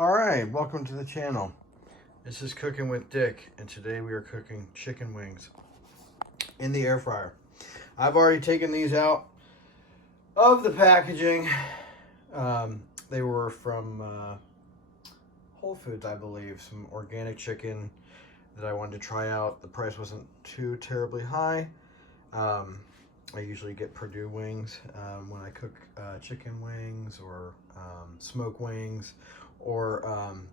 All right, welcome to the channel. This is Cooking with Dick, and today we are cooking chicken wings in the air fryer. I've already taken these out of the packaging. They were from Whole Foods, I believe, some organic chicken that I wanted to try out. The price wasn't too terribly high. I usually get Perdue wings when I cook chicken wings or smoke wings, or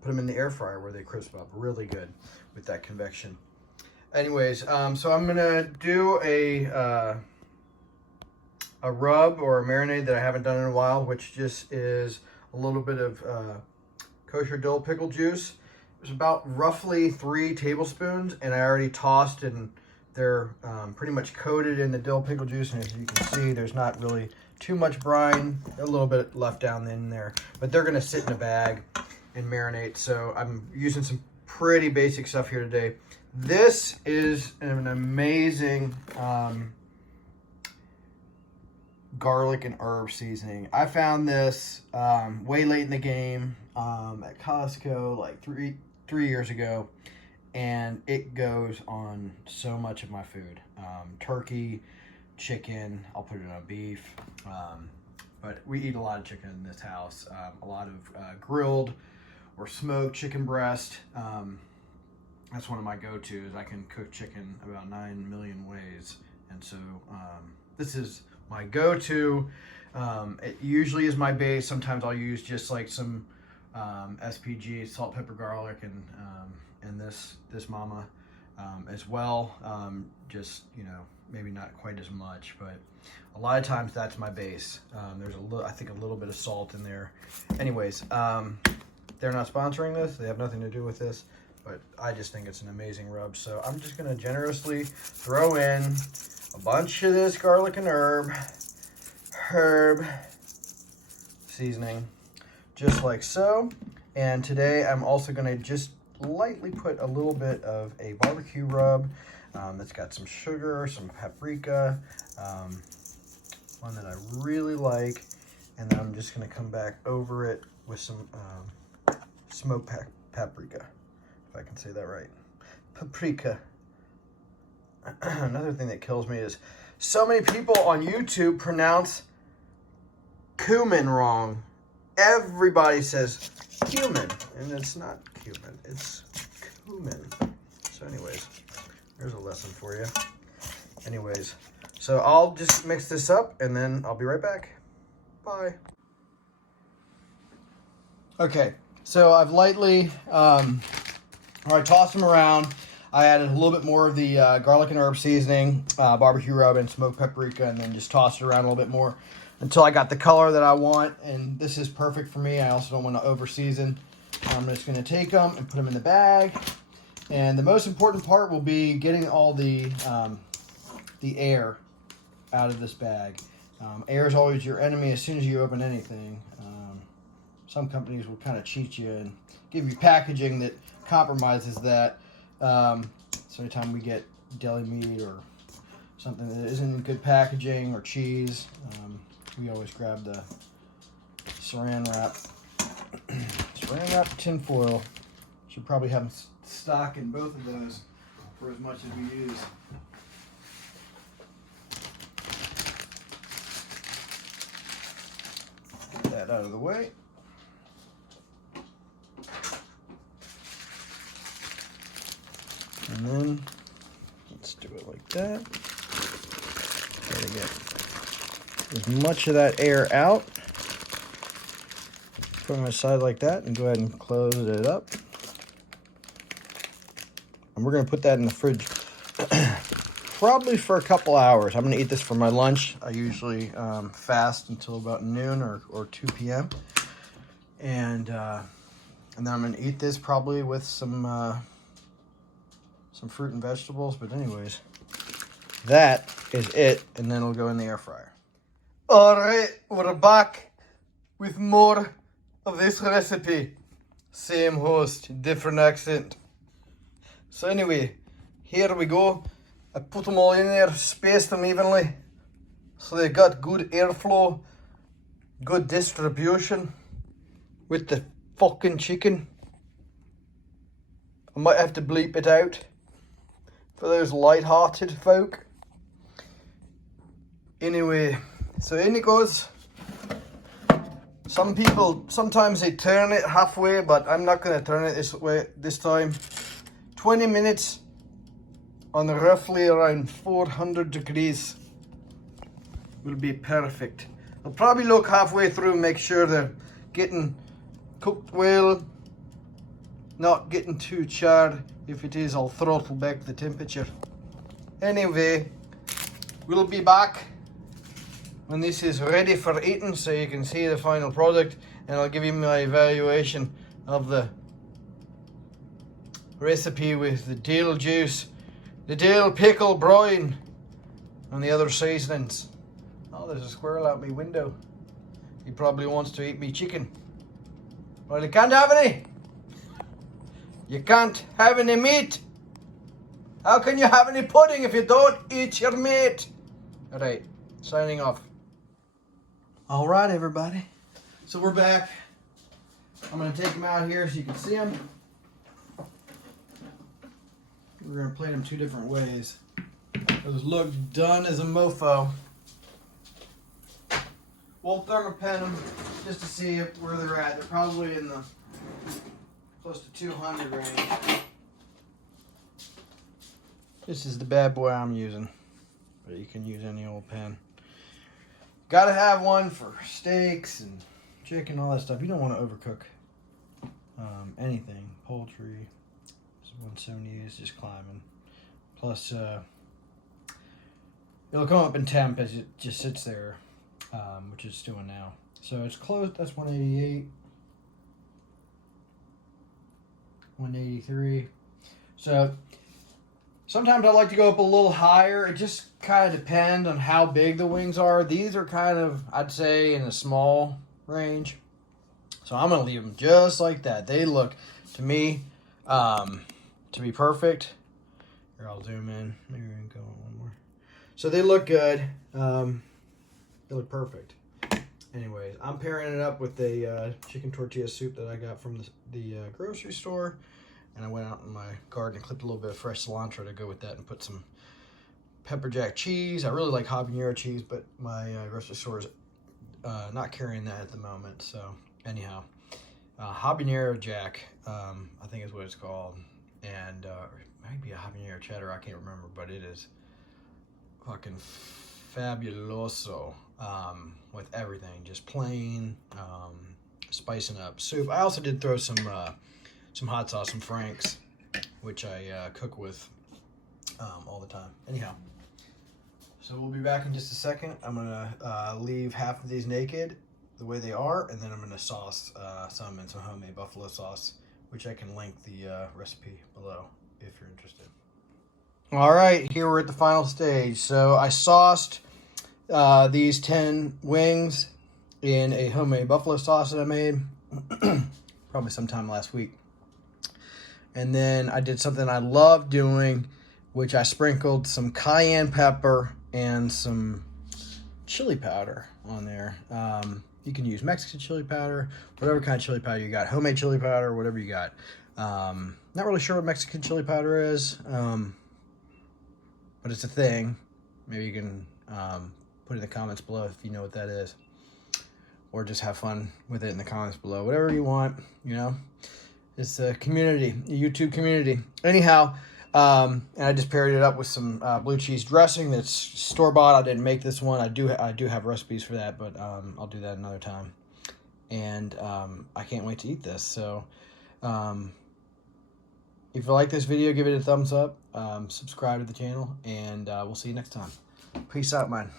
put them in the air fryer where they crisp up really good with that convection. Anyways, so I'm gonna do a rub or a marinade that I haven't done in a while, which just is a little bit of kosher dill pickle juice. It was about roughly 3 tablespoons, and I already tossed, and they're pretty much coated in the dill pickle juice. And as you can see, there's not really too much brine, a little bit left down in there, but they're gonna sit in a bag and marinate. So I'm using some pretty basic stuff here today. This is an amazing garlic and herb seasoning. I found this way late in the game at Costco like three years ago, and it goes on so much of my food. Turkey, chicken, I'll put it on beef, but we eat a lot of chicken in this house. A lot of grilled or smoked chicken breast. That's one of my go-tos. I can cook chicken about 9 million ways, and so this is my go-to. It usually is my base. Sometimes I'll use just like some SPG, salt, pepper, garlic, and this mama as well. Just, you know, maybe not quite as much, but a lot of times that's my base. There's I think a little bit of salt in there. Anyways, they're not sponsoring this. They have nothing to do with this, but I just think it's an amazing rub. So I'm just gonna generously throw in a bunch of this garlic and herb seasoning, just like so. And today I'm also gonna just lightly put a little bit of a barbecue rub that's got some sugar, some paprika, one that I really like, and then I'm just gonna come back over it with some smoked paprika, if I can say that right. Paprika. Another thing that kills me is so many people on YouTube pronounce cumin wrong. Everybody says cumin, and it's not cumin, it's cumin. So anyways, there's a lesson for you. Anyways, so I'll just mix this up, and then I'll be right back. Bye. Okay, so I've lightly, I tossed them around. I added a little bit more of the garlic and herb seasoning, barbecue rub, and smoked paprika, and then just tossed it around a little bit more until I got the color that I want. And this is perfect for me. I also don't want to over season. I'm just going to take them and put them in the bag. And the most important part will be getting all the air out of this bag. Air is always your enemy as soon as you open anything. Some companies will kind of cheat you and give you packaging that compromises that. So anytime we get deli meat or something that isn't in good packaging, or cheese, we always grab the saran wrap. Saran wrap tin foil. Should probably have stock in both of those for as much as we use. Get that out of the way. And then let's do it like that. Try to get as much of that air out. Put it on my side like that, and go ahead and close it up. And we're going to put that in the fridge probably for a couple hours. I'm going to eat this for my lunch. I usually fast until about noon or 2 p.m. And then I'm going to eat this probably with some fruit and vegetables. But anyways, that is it, and then it'll go in the air fryer. All right, we're back with more of this recipe. Same host, different accent. So anyway, here we go. I put them all in there, spaced them evenly, so they got good airflow, good distribution with the fucking chicken. I might have to bleep it out for those light-hearted folk. Anyway, so in it goes. Some people, sometimes they turn it halfway, but I'm not going to turn it this way this time. 20 minutes on roughly around 400 degrees will be perfect. I'll probably look halfway through and make sure they're getting cooked well, not getting too charred. If it is, I'll throttle back the temperature. Anyway, we'll be back when this is ready for eating, so you can see the final product, and I'll give you my evaluation of the recipe with the dill juice, the dill pickle brine, and the other seasonings. Oh, there's a squirrel out my window. He probably wants to eat me chicken. Well, you can't have any. You can't have any meat. How can you have any pudding if you don't eat your meat? Alright, signing off. Alright, everybody. So we're back. I'm going to take them out here so you can see them. We're going to plate them two different ways. Those look done as a mofo. We'll thermopen them just to see where they're at. They're probably in the close to 200 range. This is the bad boy I'm using, but you can use any old pan. Gotta have one for steaks and chicken, all that stuff. You don't want to overcook anything. Poultry, 170 is just climbing. Plus, it'll come up in temp as it just sits there, which it's doing now. So it's close. That's 188, 183. So sometimes I like to go up a little higher. It just kind of depends on how big the wings are. These are kind of, I'd say, in a small range. So I'm going to leave them just like that. They look, to me, to be perfect. Here, I'll zoom in. Maybe we can go on one more. So they look good. They look perfect. Anyways, I'm pairing it up with a chicken tortilla soup that I got from the grocery store. And I went out in my garden and clipped a little bit of fresh cilantro to go with that and put some pepper jack cheese. I really like habanero cheese, but my grocery store is not carrying that at the moment. So anyhow, habanero jack, I think is what it's called. And it might be a habanero cheddar, I can't remember, but it is fucking fabuloso with everything. Just plain, spicing up soup. I also did throw some hot sauce, some Frank's, which I cook with all the time. Anyhow, so we'll be back in just a second. I'm gonna leave half of these naked the way they are, and then I'm gonna sauce some in some homemade buffalo sauce, which I can link the recipe below if you're interested. All right, here we're at the final stage. So I sauced these 10 wings in a homemade buffalo sauce that I made probably sometime last week. And then I did something I love doing, which I sprinkled some cayenne pepper and some chili powder on there. You can use Mexican chili powder, whatever kind of chili powder you got, homemade chili powder, whatever you got. Not really sure what Mexican chili powder is, but it's a thing. Maybe you can put it in the comments below if you know what that is, or just have fun with it in the comments below. Whatever you want, you know. It's a community, a YouTube community. Anyhow, and I just paired it up with some blue cheese dressing that's store-bought. I didn't make this one. I do have recipes for that, but I'll do that another time. And I can't wait to eat this. So if you like this video, give it a thumbs up. Subscribe to the channel, and we'll see you next time. Peace out, man.